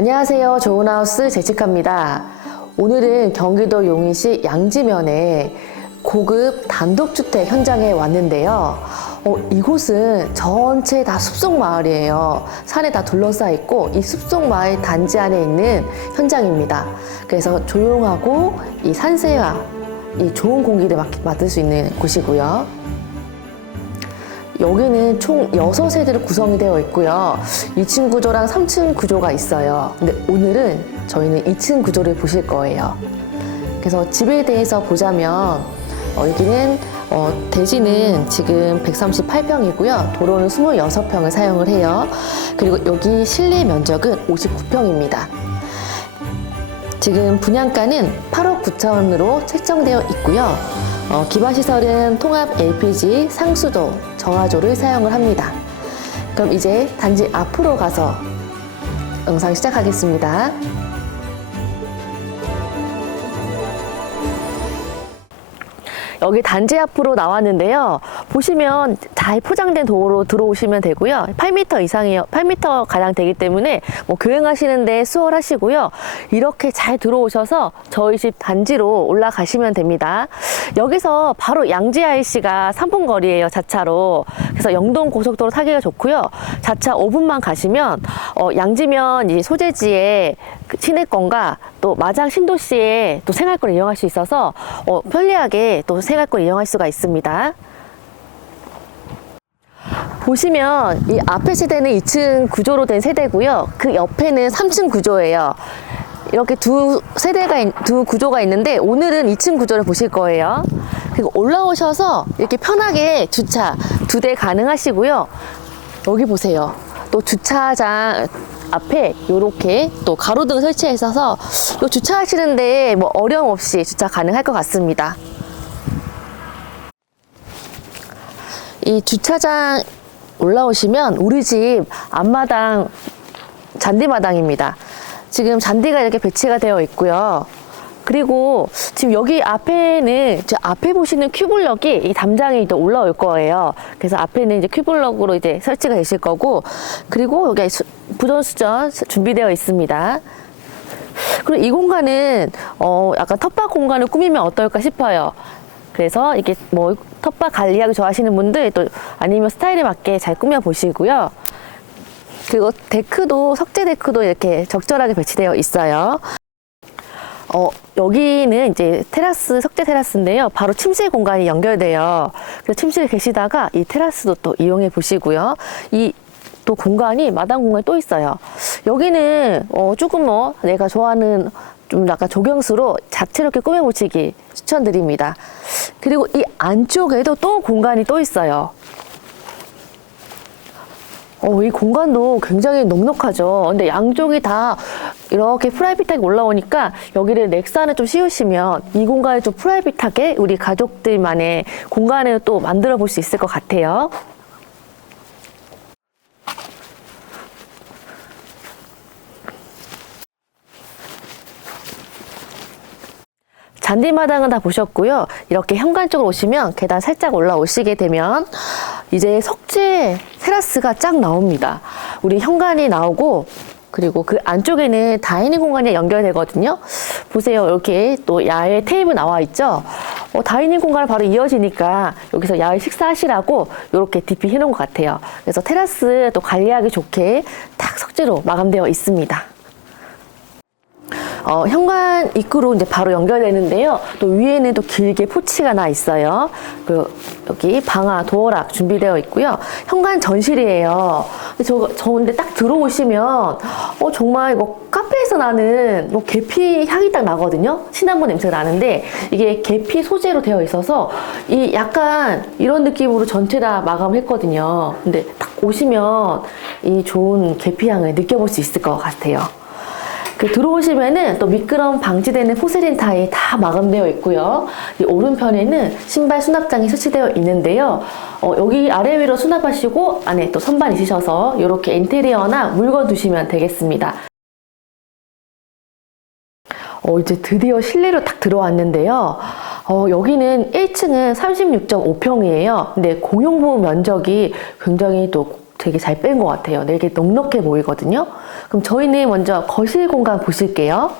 안녕하세요. 좋은하우스 재직합니다. 오늘은 경기도 용인시 양지면에 고급 단독주택 현장에 왔는데요. 어, 이곳은 전체 다 숲속 마을이에요. 산에 다 둘러싸여 있고 이 숲속 마을 단지 안에 있는 현장입니다. 그래서 조용하고 이 산세와 이 좋은 공기를 맡- 맡을 수 있는 곳이고요. 여기는 총 6세대로 구성이 되어 있고요. 2층 구조랑 3층 구조가 있어요. 근데 오늘은 저희는 2층 구조를 보실 거예요. 그래서 집에 대해서 보자면 어, 여기는 어, 대지는 지금 138평이고요. 도로는 26평을 사용을 해요. 그리고 여기 실내 면적은 59평입니다. 지금 분양가는 8억 9천으로 책정되어 있고요. 어, 기반 시설은 통합 LPG, 상수도, 정화조를 사용을 합니다. 그럼 이제 단지 앞으로 가서 영상 시작하겠습니다. 여기 단지 앞으로 나왔는데요. 보시면 잘 포장된 도로 들어오시면 되고요. 8m 이상이요. 8m 가량 되기 때문에 뭐 교행하시는데 수월하시고요. 이렇게 잘 들어오셔서 저희 집 단지로 올라가시면 됩니다. 여기서 바로 양지 IC가 3분 거리예요. 자차로. 그래서 영동 고속도로 타기가 좋고요. 자차 5분만 가시면 어, 양지면 이 소재지에 그 시내권과 또 마장 신도시에 또 생활권을 이용할 수 있어서 어, 편리하게 또 생활권을 이용할 수가 있습니다. 보시면 이 앞에 세대는 2층 구조로 된 세대고요. 그 옆에는 3층 구조예요. 이렇게 두 세대가 있- 두 구조가 있는데 오늘은 2층 구조를 보실 거예요. 그리고 올라오셔서 이렇게 편하게 주차 두 대 가능하시고요. 여기 보세요. 또 주차장 앞에 이렇게 또 가로등 설치해 있어서 요 주차하시는데 뭐 어려움 없이 주차 가능할 것 같습니다. 이 주차장 올라오시면 우리 집 앞마당 잔디마당입니다. 지금 잔디가 이렇게 배치가 되어 있고요. 그리고 지금 여기 앞에는 저 앞에 보시는 큐블럭이 이 담장이 또 올라올 거예요. 그래서 앞에는 이제 큐블럭으로 이제 설치가 되실 거고, 그리고 여기 수- 부전 수전 준비되어 있습니다. 그리고 이 공간은 어 약간 텃밭 공간을 꾸미면 어떨까 싶어요. 그래서 이게 뭐 텃밭 관리하기 좋아하시는 분들 또 아니면 스타일에 맞게 잘 꾸며 보시고요. 그리고 데크도 석재 데크도 이렇게 적절하게 배치되어 있어요. 어, 여기는 이제 테라스, 석재 테라스인데요. 바로 침실 공간이 연결돼요. 그래서 침실에 계시다가 이 테라스도 또 이용해 보시고요. 이 또 공간이 마당 공간이 또 있어요. 여기는 어, 조금 뭐 내가 좋아하는 좀 약간 조경수로 자체롭게 꾸며보시기 추천드립니다. 그리고 이 안쪽에도 또 공간이 또 있어요. 어, 이 공간도 굉장히 넉넉하죠. 근데 양쪽이 다 이렇게 프라이빗하게 올라오니까 여기를 넥산을 좀 씌우시면 이 공간을 좀 프라이빗하게 우리 가족들만의 공간을 또 만들어 볼 수 있을 것 같아요. 잔디마당은 다 보셨고요. 이렇게 현관 쪽으로 오시면 계단 살짝 올라오시게 되면 이제 석재 테라스가 쫙 나옵니다. 우리 현관이 나오고 그리고 그 안쪽에는 다이닝 공간이 연결되거든요. 보세요. 이렇게 또 야외 테이블 나와 있죠. 어, 다이닝 공간 바로 이어지니까 여기서 야외 식사하시라고 이렇게 DP 해놓은 것 같아요. 그래서 테라스 또 관리하기 좋게 딱 석재로 마감되어 있습니다. 어, 현관 입구로 이제 바로 연결되는데요. 또 위에는 또 길게 포치가 나 있어요. 그 여기 방화 도어락 준비되어 있고요. 현관 전실이에요. 저, 저 근데 딱 들어오시면 어 정말 이거 카페에서 나는 뭐 계피 향이 딱 나거든요. 시나몬 냄새가 나는데 이게 계피 소재로 되어 있어서 이 약간 이런 느낌으로 전체 다 마감했거든요. 근데 딱 오시면 이 좋은 계피 향을 느껴볼 수 있을 것 같아요. 그 들어오시면은 또 미끄럼 방지되는 포세린 타일 다 마감되어 있고요. 이 오른편에는 신발 수납장이 설치되어 있는데요. 어, 여기 아래 위로 수납하시고 안에 또 선반 있으셔서 이렇게 인테리어나 물건 두시면 되겠습니다. 어, 이제 드디어 실내로 딱 들어왔는데요. 어, 여기는 1층은 36.5평이에요. 근데 공용부 면적이 굉장히 또 되게 잘 뺀 것 같아요. 되게 넉넉해 보이거든요. 그럼 저희는 먼저 거실 공간 보실게요.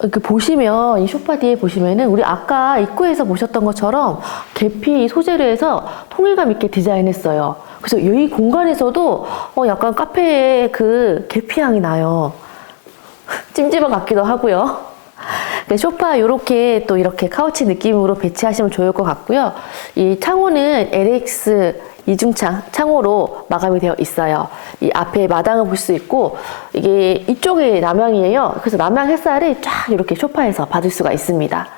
이렇게 보시면 이 소파 뒤에 보시면은 우리 아까 입구에서 보셨던 것처럼 계피 소재로 해서 통일감 있게 디자인했어요. 그래서 이 공간에서도 어 약간 카페의 그 계피 향이 나요. 찜질방 같기도 하고요. 네, 소파 이렇게 또 이렇게 카우치 느낌으로 배치하시면 좋을 것 같고요. 이 창호는 LX 이중창 창호로 마감이 되어 있어요. 이 앞에 마당을 볼 수 있고 이게 이쪽이 남향이에요. 그래서 남향 햇살을 쫙 이렇게 소파에서 받을 수가 있습니다.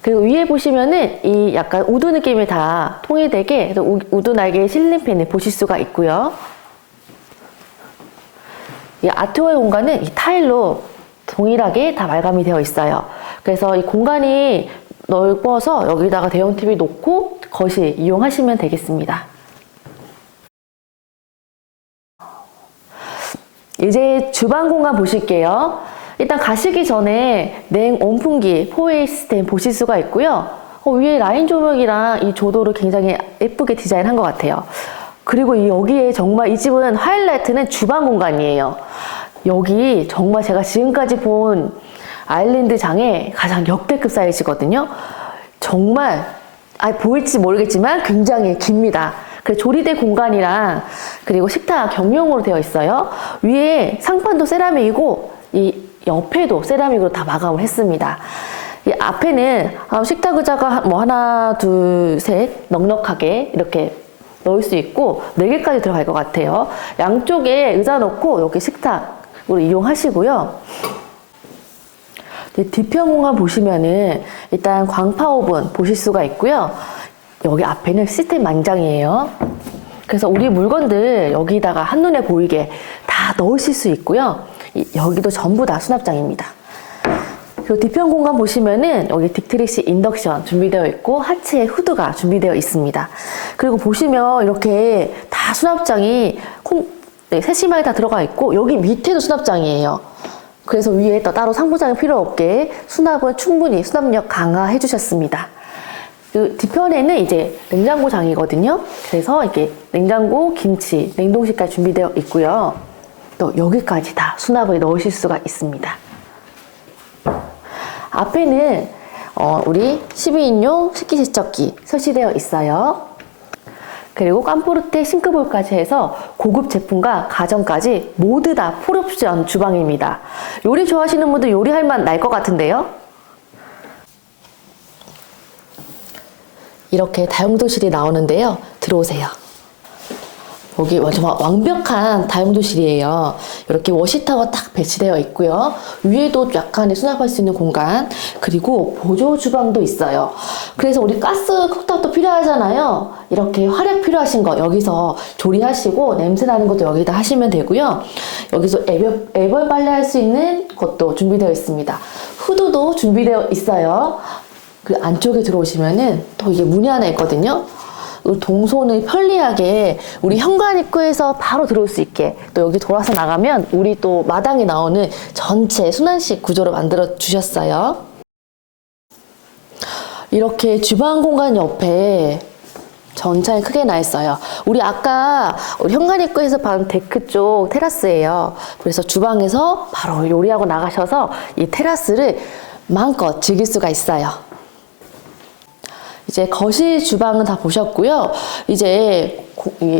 그리고 위에 보시면은 이 약간 우드 느낌이 다 통일되게 우- 우드 날개 실린팬을 보실 수가 있고요. 이 아트워의 공간은 이 타일로 동일하게 다 마감이 되어 있어요. 그래서 이 공간이 넓어서 여기다가 대형 TV 놓고 거실 이용하시면 되겠습니다. 이제 주방 공간 보실게요. 일단 가시기 전에 냉 온풍기 포웨이 시스템 보실 수가 있고요. 어, 위에 라인 조명이랑 이 조도를 굉장히 예쁘게 디자인한 것 같아요. 그리고 이 여기에 정말 이 집은 하이라이트는 주방 공간이에요. 여기 정말 제가 지금까지 본 아일랜드 장의 가장 역대급 사이즈거든요. 정말 아 보일지 모르겠지만 굉장히 깁니다. 그 조리대 공간이랑 그리고 식탁 경용으로 되어 있어요. 위에 상판도 세라믹이고 이 옆에도 세라믹으로 다 마감을 했습니다. 이 앞에는 아, 식탁 의자가 뭐 하나, 둘, 셋 넉넉하게 이렇게 넣을 수 있고 네 개까지 들어갈 것 같아요. 양쪽에 의자 놓고 여기 식탁으로 이용하시고요. 이 뒤편 공간 보시면은 일단 광파 오븐 보실 수가 있고요. 여기 앞에는 시스템 만장이에요. 그래서 우리 물건들 여기다가 한눈에 보이게 다 넣으실 수 있고요. 이- 여기도 전부 다 수납장입니다. 그리고 뒤편 공간 보시면은 여기 딕트리시 인덕션 준비되어 있고 하츠의 후드가 준비되어 있습니다. 그리고 보시면 이렇게 다 수납장이 콩, 네, 세심하게 다 들어가 있고 여기 밑에도 수납장이에요. 그래서 위에 또 따로 상부장이 필요 없게 수납은 충분히 수납력 강화해 주셨습니다. 그 뒤편에는 이제 냉장고장이거든요. 그래서 이렇게 냉장고, 김치, 냉동실까지 준비되어 있고요. 또 여기까지 다 수납을 넣으실 수가 있습니다. 앞에는 어, 우리 12인용 식기세척기 설치되어 있어요. 그리고 깜포르테 싱크볼까지 해서 고급 제품과 가전까지 모두 다 풀옵션 주방입니다. 요리 좋아하시는 분들 요리할 맛 날 것 같은데요? 이렇게 다용도실이 나오는데요. 들어오세요. 여기 정말 완벽한 다용도실이에요. 이렇게 워시타워 딱 배치되어 있고요. 위에도 약간의 수납할 수 있는 공간, 그리고 보조 주방도 있어요. 그래서 우리 가스 쿡탑도 필요하잖아요. 이렇게 활약 필요하신 거 여기서 조리하시고 냄새 나는 것도 여기다 하시면 되고요. 여기서 애벌, 애벌 빨래 할 수 있는 것도 준비되어 있습니다. 후드도 준비되어 있어요. 그 안쪽에 들어오시면은 또 이게 문이 하나 있거든요. 이 동선을 편리하게 우리 현관 입구에서 바로 들어올 수 있게 또 여기 돌아서 나가면 우리 또 마당에 나오는 전체 순환식 구조로 만들어 주셨어요. 이렇게 주방 공간 옆에 전차에 크게 나 있어요. 우리 아까 우리 현관 입구에서 본 데크 쪽 테라스예요. 그래서 주방에서 바로 요리하고 나가셔서 이 테라스를 마음껏 즐길 수가 있어요. 이제 거실 주방은 다 보셨고요. 이제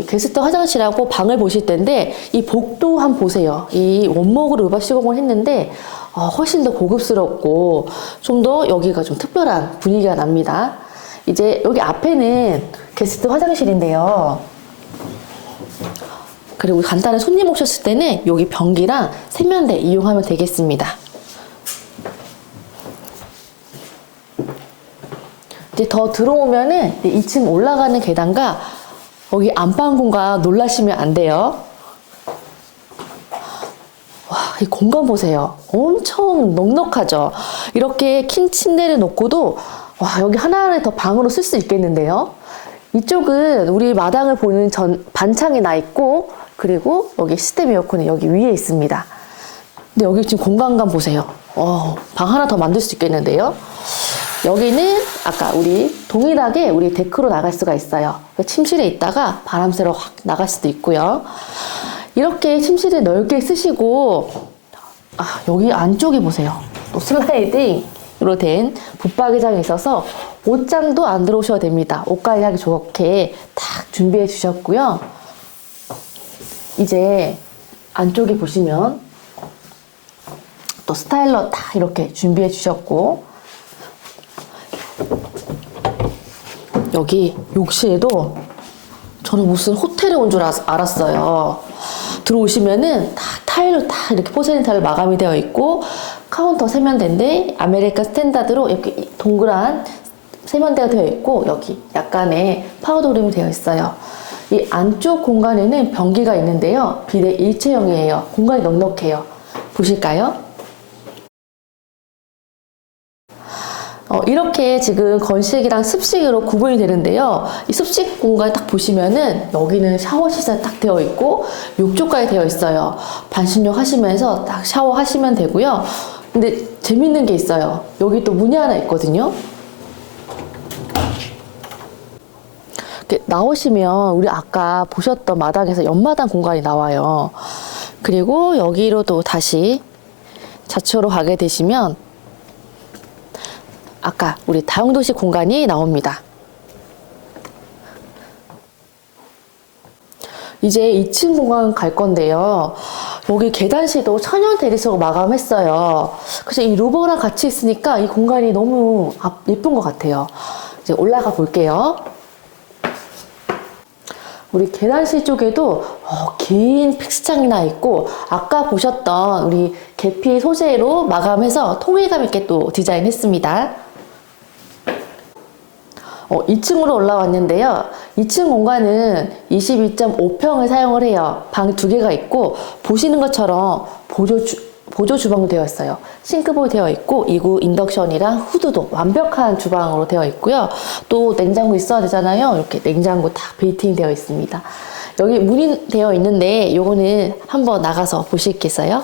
게스트 화장실하고 방을 보실 텐데 이 복도 한번 보세요. 이 원목으로 의바 시공을 했는데 어, 훨씬 더 고급스럽고 좀 더 여기가 좀 특별한 분위기가 납니다. 이제 여기 앞에는 게스트 화장실인데요. 그리고 간단한 손님 오셨을 때는 여기 변기랑 세면대 이용하면 되겠습니다. 이제 더 들어오면은 2층 올라가는 계단과 여기 안방 공간 놀라시면 안 돼요. 와, 이 공간 보세요. 엄청 넉넉하죠? 이렇게 킨 침대를 놓고도, 와, 여기 하나를 더 방으로 쓸 수 있겠는데요? 이쪽은 우리 마당을 보는 전, 반창이 나 있고, 그리고 여기 시스템 에어컨이 여기 위에 있습니다. 근데 여기 지금 공간감 보세요. 어, 방 하나 더 만들 수 있겠는데요? 여기는 아까 우리 동일하게 우리 데크로 나갈 수가 있어요. 침실에 있다가 바람 쐬러 확 나갈 수도 있고요. 이렇게 침실을 넓게 쓰시고 아, 여기 안쪽에 보세요. 또 슬라이딩으로 된 붙박이장이 있어서 옷장도 안 들어오셔도 됩니다. 옷 관리하기 좋게 딱 준비해 주셨고요. 이제 안쪽에 보시면 또 스타일러 다 이렇게 준비해 주셨고 여기 욕실에도 저는 무슨 호텔에 온 줄 알았어요. 들어오시면은 다 타일로 다 이렇게 포세린 타일로 마감이 되어 있고 카운터 세면대인데 아메리칸 스탠다드로 이렇게 동그란 세면대가 되어 있고 여기 약간의 파우더룸이 되어 있어요. 이 안쪽 공간에는 변기가 있는데요. 비대 일체형이에요. 공간이 넉넉해요. 보실까요? 어, 이렇게 지금 건식이랑 습식으로 구분이 되는데요. 이 습식 공간 딱 보시면은 여기는 샤워 시설 딱 되어 있고 욕조까지 되어 있어요. 반신욕 하시면서 딱 샤워 하시면 되고요. 근데 재밌는 게 있어요. 여기 또 문이 하나 있거든요. 이렇게 나오시면 우리 아까 보셨던 마당에서 옆마당 공간이 나와요. 그리고 여기로도 다시 자초로 가게 되시면 아까 우리 다용도시 공간이 나옵니다. 이제 2층 공간 갈 건데요. 여기 계단실도 천연 대리석으로 마감했어요. 그래서 이 루버랑 같이 있으니까 이 공간이 너무 아- 예쁜 것 같아요. 이제 올라가 볼게요. 우리 계단실 쪽에도 어, 긴 픽스창이 나 있고 아까 보셨던 우리 계피 소재로 마감해서 통일감 있게 또 디자인했습니다. 어, 2층으로 올라왔는데요. 2층 공간은 22.5평을 사용을 해요. 방 두 개가 있고 보시는 것처럼 보조 주, 보조 주방도 되어 있어요. 싱크볼 되어 있고 이구 인덕션이랑 후드도 완벽한 주방으로 되어 있고요. 또 냉장고 있어야 되잖아요. 이렇게 냉장고 다 베이팅 되어 있습니다. 여기 문이 되어 있는데 요거는 한번 나가서 보시겠어요?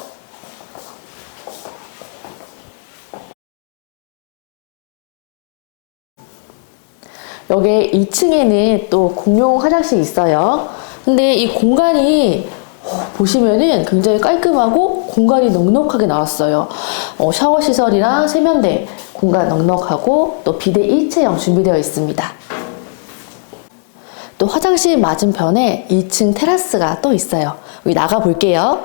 여기 2층에는 또 공용 화장실이 있어요. 근데 이 공간이 어, 보시면은 굉장히 깔끔하고 공간이 넉넉하게 나왔어요. 어, 샤워 시설이랑 세면대 공간 넉넉하고 또 비대 일체형 준비되어 있습니다. 또 화장실 맞은편에 2층 테라스가 또 있어요. 여기 나가 볼게요.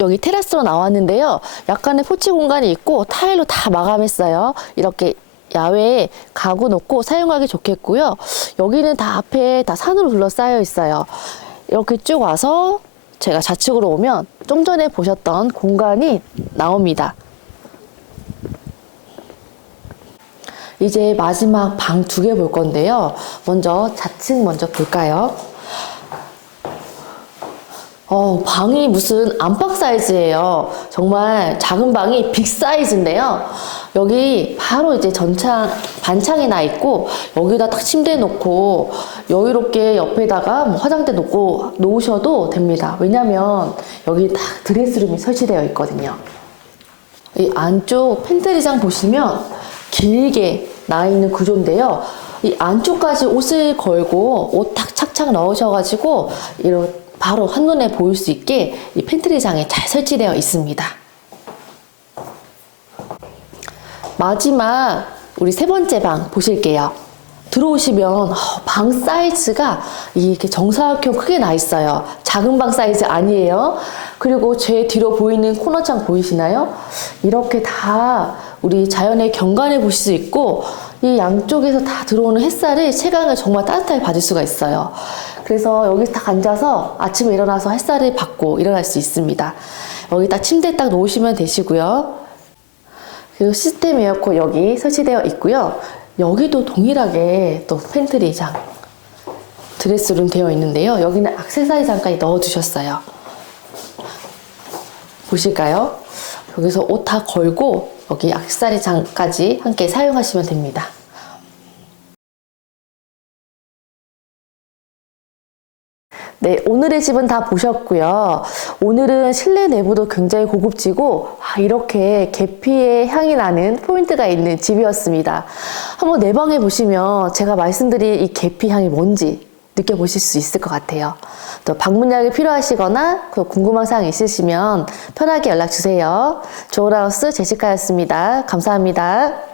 여기 테라스로 나왔는데요. 약간의 포치 공간이 있고 타일로 다 마감했어요. 이렇게 야외에 가구 놓고 사용하기 좋겠고요. 여기는 다 앞에 다 산으로 둘러싸여 있어요. 이렇게 쭉 와서 제가 좌측으로 오면 좀 전에 보셨던 공간이 나옵니다. 이제 마지막 방 두 개 볼 건데요. 먼저 좌측 먼저 볼까요? 어, 방이 무슨 안방 사이즈예요. 정말 작은 방이 빅 사이즈인데요. 여기 바로 이제 전창, 반창이 나 있고, 여기다 딱 침대 놓고, 여유롭게 옆에다가 뭐 화장대 놓고 놓으셔도 됩니다. 왜냐면 여기 딱 드레스룸이 설치되어 있거든요. 이 안쪽 팬트리장 보시면 길게 나 있는 구조인데요. 이 안쪽까지 옷을 걸고 옷 탁 착착 넣으셔가지고 이런 바로 한눈에 보일 수 있게 이 팬트리장에 잘 설치되어 있습니다. 마지막 우리 세 번째 방 보실게요. 들어오시면 어, 방 사이즈가 이렇게 정사각형 크게 나 있어요. 작은 방 사이즈 아니에요. 그리고 제 뒤로 보이는 코너창 보이시나요? 이렇게 다 우리 자연의 경관을 보실 수 있고 이 양쪽에서 다 들어오는 햇살을 채광을 정말 따뜻하게 받을 수가 있어요. 그래서 여기 딱 앉아서 아침에 일어나서 햇살을 받고 일어날 수 있습니다. 여기 딱 침대 딱 놓으시면 되시고요. 그리고 시스템 에어컨 여기 설치되어 있고요. 여기도 동일하게 또 팬트리장, 드레스룸 되어 있는데요. 여기는 액세서리장까지 넣어두셨어요. 보실까요? 여기서 옷 다 걸고 여기 액세서리장까지 함께 사용하시면 됩니다. 네, 오늘의 집은 다 보셨고요. 오늘은 실내 내부도 굉장히 고급지고 아, 이렇게 계피의 향이 나는 포인트가 있는 집이었습니다. 한번 내방에 보시면 제가 말씀드린 이 계피 향이 뭔지 느껴보실 수 있을 것 같아요. 또 방문약이 필요하시거나 그 궁금한 사항 있으시면 편하게 연락 주세요. 조라우스 제시카였습니다. 감사합니다.